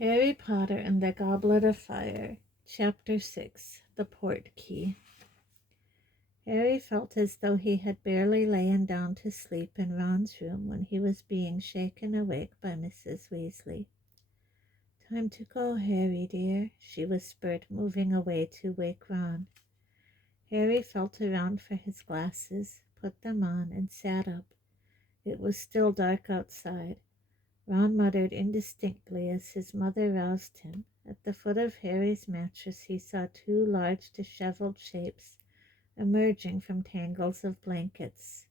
Harry Potter and the Goblet of Fire, Chapter 6, The Portkey. Harry felt as though he had barely lain down to sleep in Ron's room when he was being shaken awake by Mrs. Weasley. "Time to go, Harry, dear," she whispered, moving away to wake Ron. Harry felt around for his glasses, put them on, and sat up. It was still dark outside. Ron muttered indistinctly as his mother roused him. At the foot of Harry's mattress he saw two large disheveled shapes emerging from tangles of blankets.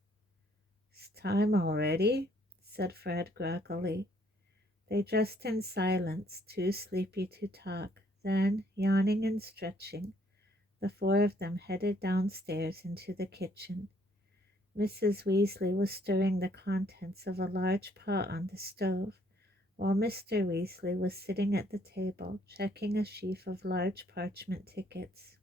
"It's time already," said Fred groggily. They dressed in silence, too sleepy to talk. Then, yawning and stretching, the four of them headed downstairs into the kitchen. Mrs. Weasley was stirring the contents of a large pot on the stove, while Mr. Weasley was sitting at the table, checking a sheaf of large parchment tickets.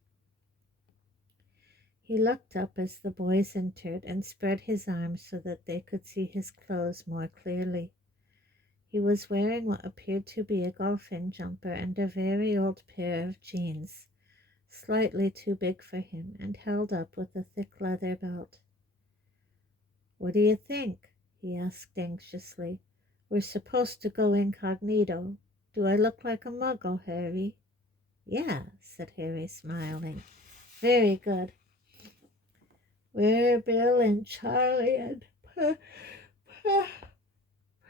He looked up as the boys entered and spread his arms so that they could see his clothes more clearly. He was wearing what appeared to be a golfing jumper and a very old pair of jeans, slightly too big for him, and held up with a thick leather belt. "What do you think?" he asked anxiously. "We're supposed to go incognito. Do I look like a muggle, Harry?" "Yeah," said Harry, smiling. "Very good." "We're Bill and Charlie and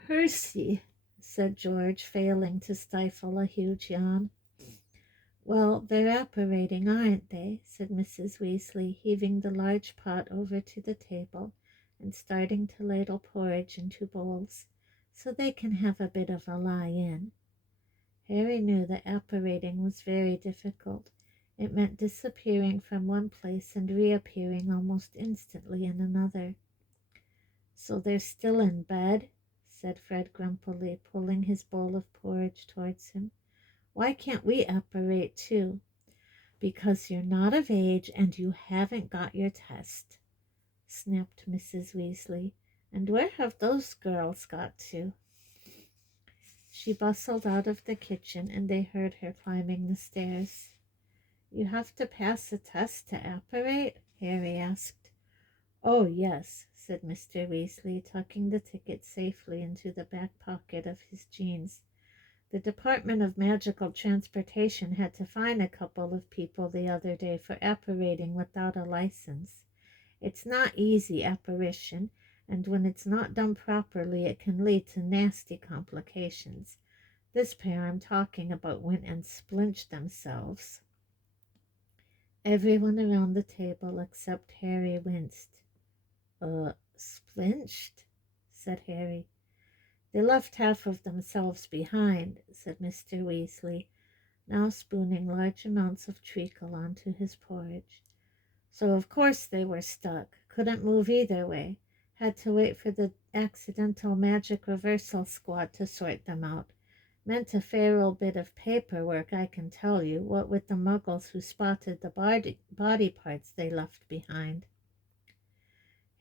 Percy," said George, failing to stifle a huge yawn. "Well, they're apparating, aren't they?" said Mrs. Weasley, heaving the large pot over to the table and starting to ladle porridge into bowls, "so they can have a bit of a lie-in." Harry knew that apparating was very difficult. It meant disappearing from one place and reappearing almost instantly in another. "So they're still in bed?" said Fred grumpily, pulling his bowl of porridge towards him. "Why can't we apparate too?" "Because you're not of age and you haven't got your test," snapped Mrs. Weasley. "And where have those girls got to?" She bustled out of the kitchen and they heard her climbing the stairs. "You have to pass a test to apparate?" Harry asked. "Oh, yes," said Mr. Weasley, tucking the ticket safely into the back pocket of his jeans. "The Department of Magical Transportation had to fine a couple of people the other day for apparating without a license. It's not easy apparition, and when it's not done properly it can lead to nasty complications. This pair I'm talking about went and splinched themselves." Everyone around the table except Harry winced. Splinched?" said Harry. "They left half of themselves behind," said Mr. Weasley, now spooning large amounts of treacle onto his porridge. "So of course they were stuck. Couldn't move either way. Had to wait for the accidental magic reversal squad to sort them out. Meant a fair old bit of paperwork, I can tell you, what with the muggles who spotted the body parts they left behind."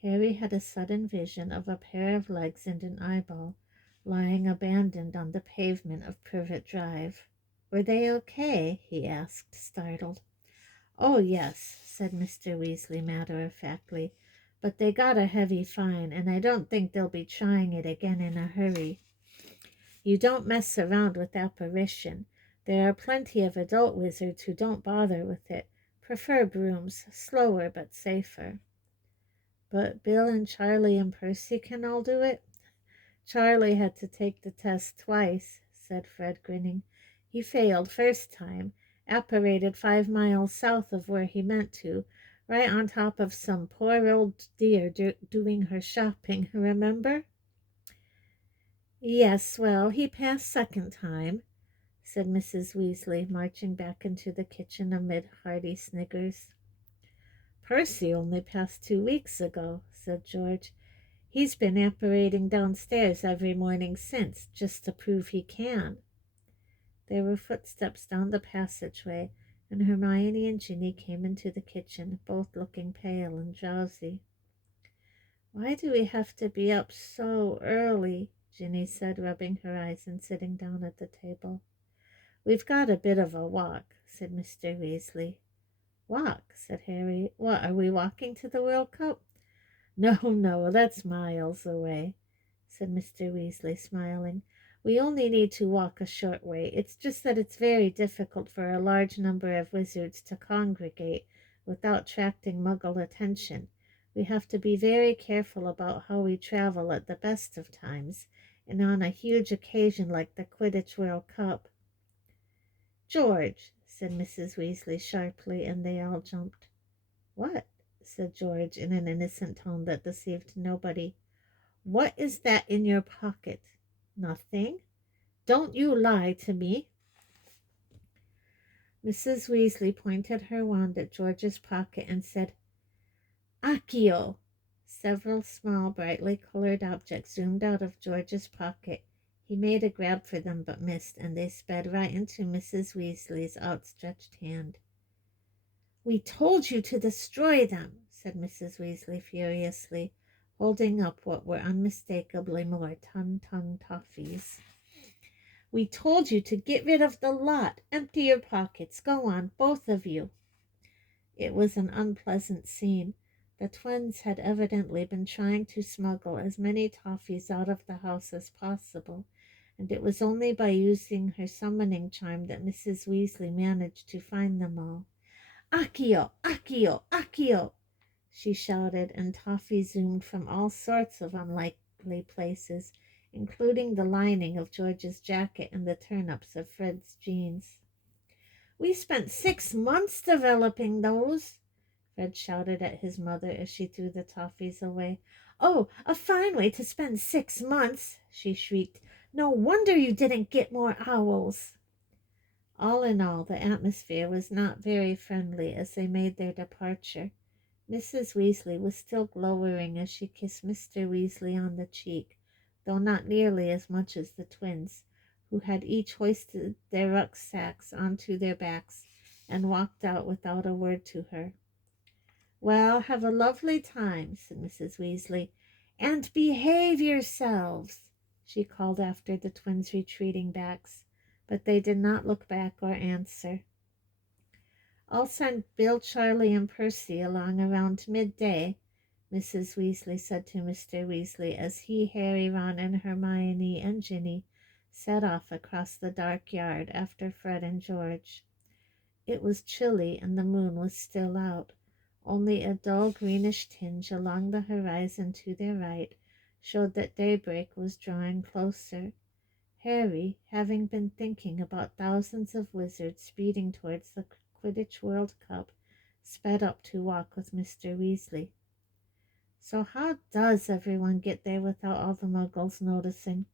Harry had a sudden vision of a pair of legs and an eyeball lying abandoned on the pavement of Privet Drive. "Were they okay?" he asked, startled. "Oh, yes," said Mr. Weasley matter-of-factly, "but they got a heavy fine, and I don't think they'll be trying it again in a hurry. You don't mess around with apparition. There are plenty of adult wizards who don't bother with it. Prefer brooms, slower but safer." "But Bill and Charlie and Percy can all do it?" "Charlie had to take the test twice," said Fred, grinning. "He failed first time, apparated 5 miles south of where he meant to, right on top of some poor old dear doing her shopping, remember?" "Yes, well, he passed second time," said Mrs. Weasley, marching back into the kitchen amid hearty sniggers. "Percy only passed 2 weeks ago," said George. "He's been apparating downstairs every morning since, just to prove he can." There were footsteps down the passageway, and Hermione and Ginny came into the kitchen, both looking pale and drowsy. "Why do we have to be up so early?" Ginny said, rubbing her eyes and sitting down at the table. "We've got a bit of a walk," said Mr. Weasley. "Walk?" said Harry. "What, are we walking to the World Cup?" "No, no, that's miles away," said Mr. Weasley, smiling. "We only need to walk a short way. It's just that it's very difficult for a large number of wizards to congregate without attracting Muggle attention. We have to be very careful about how we travel at the best of times, and on a huge occasion like the Quidditch World Cup." "George," said Mrs. Weasley sharply, and they all jumped. "What?" said George in an innocent tone that deceived nobody. "What is that in your pocket?" "Nothing. Don't you lie to me." Mrs. Weasley pointed her wand at George's pocket and said, "Accio." Several small, brightly colored objects zoomed out of George's pocket. He made a grab for them but missed, and they sped right into Mrs. Weasley's outstretched hand. "We told you to destroy them," said Mrs. Weasley furiously, holding up what were unmistakably more Tum-Tum toffees. "We told you to get rid of the lot. Empty your pockets. Go on, both of you." It was an unpleasant scene. The twins had evidently been trying to smuggle as many toffees out of the house as possible, and it was only by using her summoning charm that Mrs. Weasley managed to find them all. "Accio! Accio! Accio!" she shouted, and toffee zoomed from all sorts of unlikely places, including the lining of George's jacket and the turn-ups of Fred's jeans. "We spent 6 months developing those," Fred shouted at his mother as she threw the toffees away. "Oh, a fine way to spend 6 months!" she shrieked. "No wonder you didn't get more owls." All in all, the atmosphere was not very friendly as they made their departure. Mrs. Weasley was still glowering as she kissed Mr. Weasley on the cheek, though not nearly as much as the twins, who had each hoisted their rucksacks onto their backs and walked out without a word to her. "Well, have a lovely time," said Mrs. Weasley, "and behave yourselves," she called after the twins' retreating backs, but they did not look back or answer. "I'll send Bill, Charlie, and Percy along around midday," Mrs. Weasley said to Mr. Weasley as he, Harry, Ron, and Hermione and Ginny set off across the dark yard after Fred and George. It was chilly and the moon was still out. Only a dull greenish tinge along the horizon to their right showed that daybreak was drawing closer. Harry, having been thinking about thousands of wizards speeding towards the Quidditch World Cup, sped up to walk with Mr. Weasley. "So how does everyone get there without all the Muggles noticing?"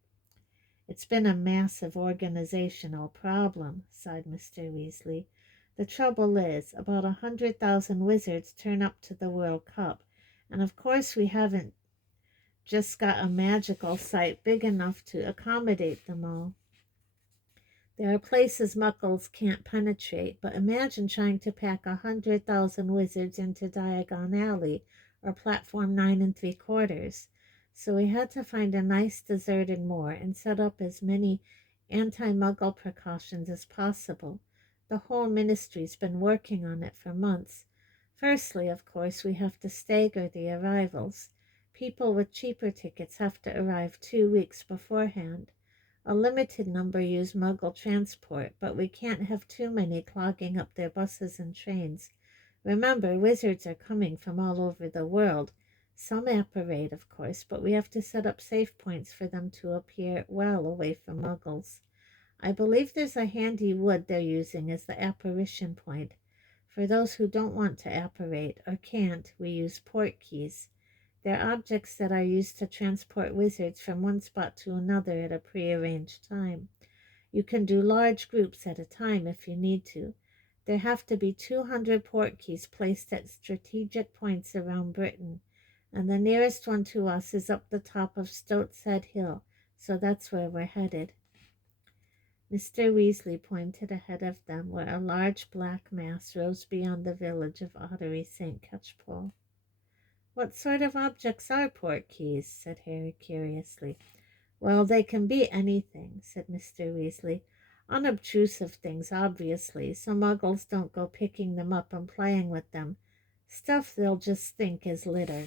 "It's been a massive organizational problem," sighed Mr. Weasley. "The trouble is, about 100,000 wizards turn up to the World Cup, and of course we haven't just got a magical site big enough to accommodate them all. There are places Muggles can't penetrate, but imagine trying to pack 100,000 wizards into Diagon Alley or Platform 9 3/4. So we had to find a nice deserted moor and set up as many anti-Muggle precautions as possible. The whole ministry's been working on it for months. Firstly, of course, we have to stagger the arrivals. People with cheaper tickets have to arrive 2 weeks beforehand. A limited number use Muggle transport, but we can't have too many clogging up their buses and trains. Remember, wizards are coming from all over the world. Some apparate, of course, but we have to set up safe points for them to appear well away from Muggles. I believe there's a handy wood they're using as the apparition point. For those who don't want to apparate or can't, we use Portkeys. They're objects that are used to transport wizards from one spot to another at a prearranged time. You can do large groups at a time if you need to. There have to be 200 Portkeys placed at strategic points around Britain, and the nearest one to us is up the top of Stoatshead Hill, so that's where we're headed. Mr. Weasley pointed ahead of them where a large black mass rose beyond the village of Ottery St. Catchpole. "What sort of objects are Portkeys?" said Harry curiously. "Well, they can be anything," said Mr. Weasley. Unobtrusive things, obviously, so muggles don't go picking them up and playing with them. Stuff they'll just think is litter.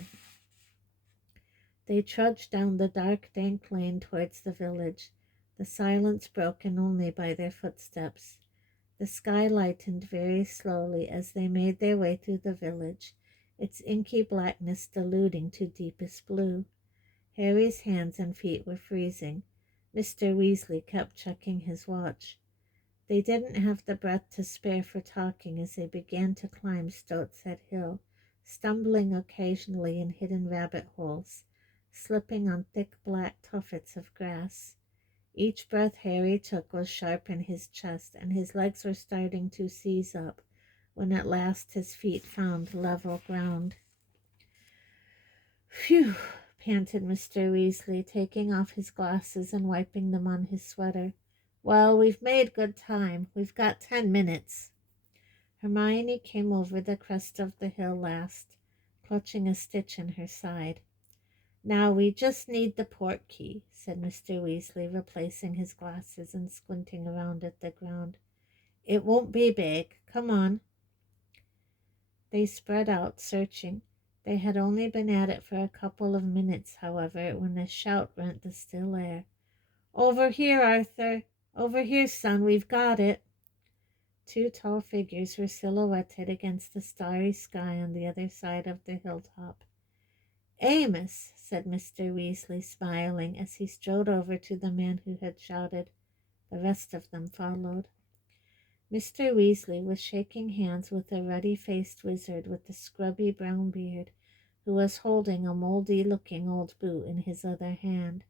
They trudged down the dark, dank lane towards the village, the silence broken only by their footsteps. The sky lightened very slowly as they made their way through the village, its inky blackness diluting to deepest blue. Harry's hands and feet were freezing. Mr. Weasley kept checking his watch. They didn't have the breath to spare for talking as they began to climb Stoat's Hill, stumbling occasionally in hidden rabbit holes, slipping on thick black tuffets of grass. Each breath Harry took was sharp in his chest, and his legs were starting to seize up when at last his feet found level ground. "Phew!" panted Mr. Weasley, taking off his glasses and wiping them on his sweater. "Well, we've made good time. We've got 10 minutes. Hermione came over the crest of the hill last, clutching a stitch in her side. "Now we just need the Portkey," said Mr. Weasley, replacing his glasses and squinting around at the ground. "It won't be big. Come on." They spread out, searching. They had only been at it for a couple of minutes, however, when a shout rent the still air. "Over here, Arthur! Over here, son! We've got it!" Two tall figures were silhouetted against the starry sky on the other side of the hilltop. "Amos," said Mr. Weasley, smiling, as he strode over to the man who had shouted. The rest of them followed. Mr. Weasley was shaking hands with a ruddy-faced wizard with a scrubby brown beard, who was holding a mouldy-looking old boot in his other hand.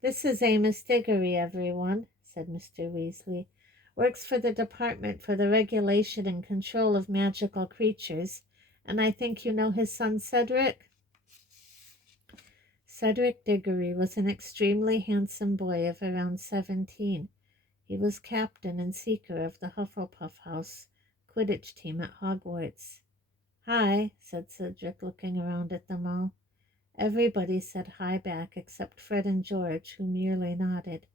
"This is Amos Diggory, everyone," said Mr. Weasley. "Works for the Department for the Regulation and Control of Magical Creatures, and I think you know his son Cedric?" Cedric Diggory was an extremely handsome boy of around 17. He was captain and seeker of the Hufflepuff House Quidditch team at Hogwarts. "Hi," said Cedric, looking around at them all. Everybody said hi back except Fred and George, who merely nodded.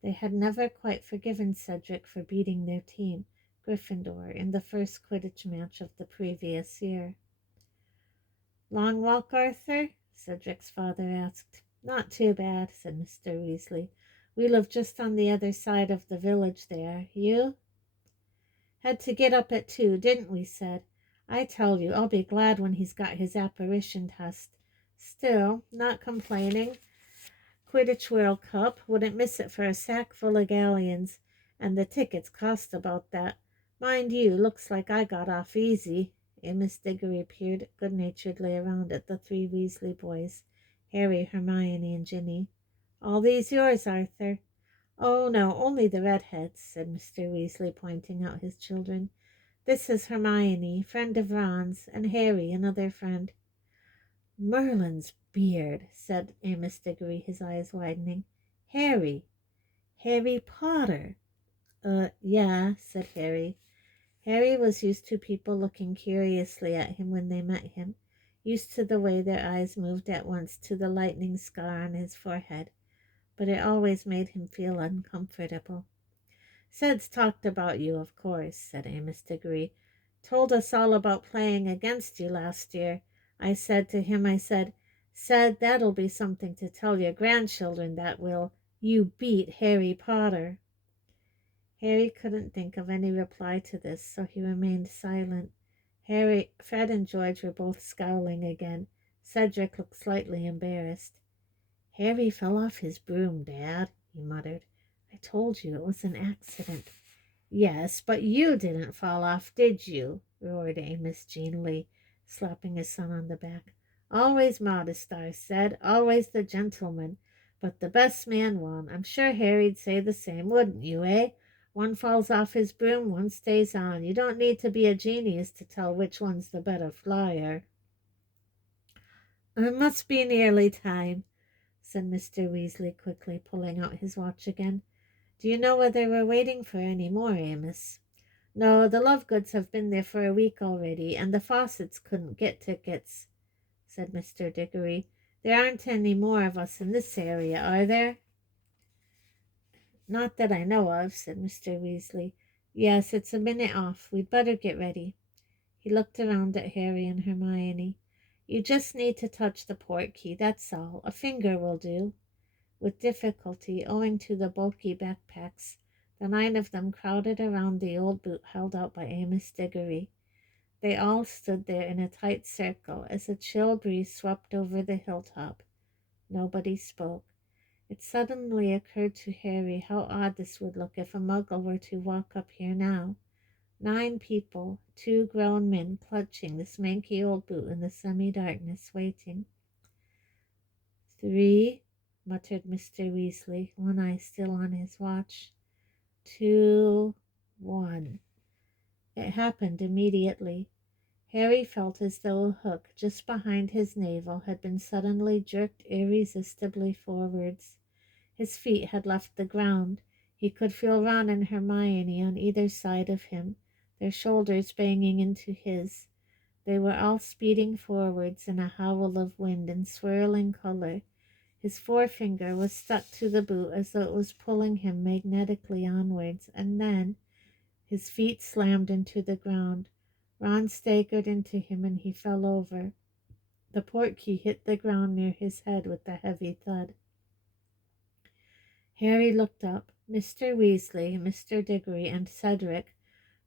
They had never quite forgiven Cedric for beating their team, Gryffindor, in the first Quidditch match of the previous year. "Long walk, Arthur?" Cedric's father asked. "Not too bad," said Mr. Weasley. "We live just on the other side of the village there. You?" "Had to get up at 2, didn't we, Ced? I tell you, I'll be glad when he's got his apparition test. Still, not complaining. Quidditch World Cup, wouldn't miss it for a sack full of galleons, and the tickets cost about that. Mind you, looks like I got off easy." Amos Diggory peered good-naturedly around at the 3 Weasley boys, Harry, Hermione, and Ginny. "All these yours, Arthur?" "Oh, no, only the redheads," said Mr. Weasley, pointing out his children. "This is Hermione, friend of Ron's, and Harry, another friend." "Merlin's beard," said Amos Diggory, his eyes widening. "Harry Potter." Yeah," said Harry. Harry was used to people looking curiously at him when they met him, used to the way their eyes moved at once to the lightning scar on his forehead, but it always made him feel uncomfortable. "Ced's talked about you, of course," said Amos Diggory. "Told us all about playing against you last year. I said to him, Ced, that'll be something to tell your grandchildren, that will. You beat Harry Potter." Harry couldn't think of any reply to this, so he remained silent. Fred and George were both scowling again. Cedric looked slightly embarrassed. "Harry fell off his broom, Dad," he muttered. "I told you it was an accident." "Yes, but you didn't fall off, did you?" roared Amos genially, slapping his son on the back. "Always modest, I said, always the gentleman. But the best man won. I'm sure Harry'd say the same, wouldn't you, eh? One falls off his broom, one stays on. You don't need to be a genius to tell which one's the better flyer." "It must be nearly time," said Mr. Weasley quickly, pulling out his watch again. "Do you know whether we're waiting for any more, Amos?" "No, the Lovegoods have been there for a week already, and the Fawcett's couldn't get tickets," said Mr. Diggory. "There aren't any more of us in this area, are there?" Not that I know of, said Mr. Weasley. Yes, it's a minute off. We'd better get ready. He looked around at Harry and Hermione. You just need to touch the portkey, that's all. A finger will do. With difficulty, owing to the bulky backpacks, the 9 of them crowded around the old boot held out by Amos Diggory. They all stood there in a tight circle as a chill breeze swept over the hilltop. Nobody spoke. It suddenly occurred to Harry how odd this would look if a Muggle were to walk up here now. 9 people, 2 grown men clutching this manky old boot in the semi-darkness, waiting. 3, muttered Mr. Weasley, one eye still on his watch. 2, 1. It happened immediately. Harry felt as though a hook just behind his navel had been suddenly jerked irresistibly forwards. His feet had left the ground. He could feel Ron and Hermione on either side of him, their shoulders banging into his. They were all speeding forwards in a howl of wind and swirling color. His forefinger was stuck to the boot as though it was pulling him magnetically onwards, and then his feet slammed into the ground. Ron staggered into him and he fell over. The portkey hit the ground near his head with a heavy thud. Harry looked up. Mr. Weasley, Mr. Diggory, and Cedric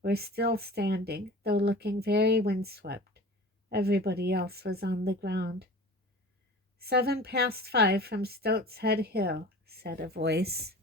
were still standing, though looking very windswept. Everybody else was on the ground. 7 past 5 from Stoat's Head Hill, said a voice.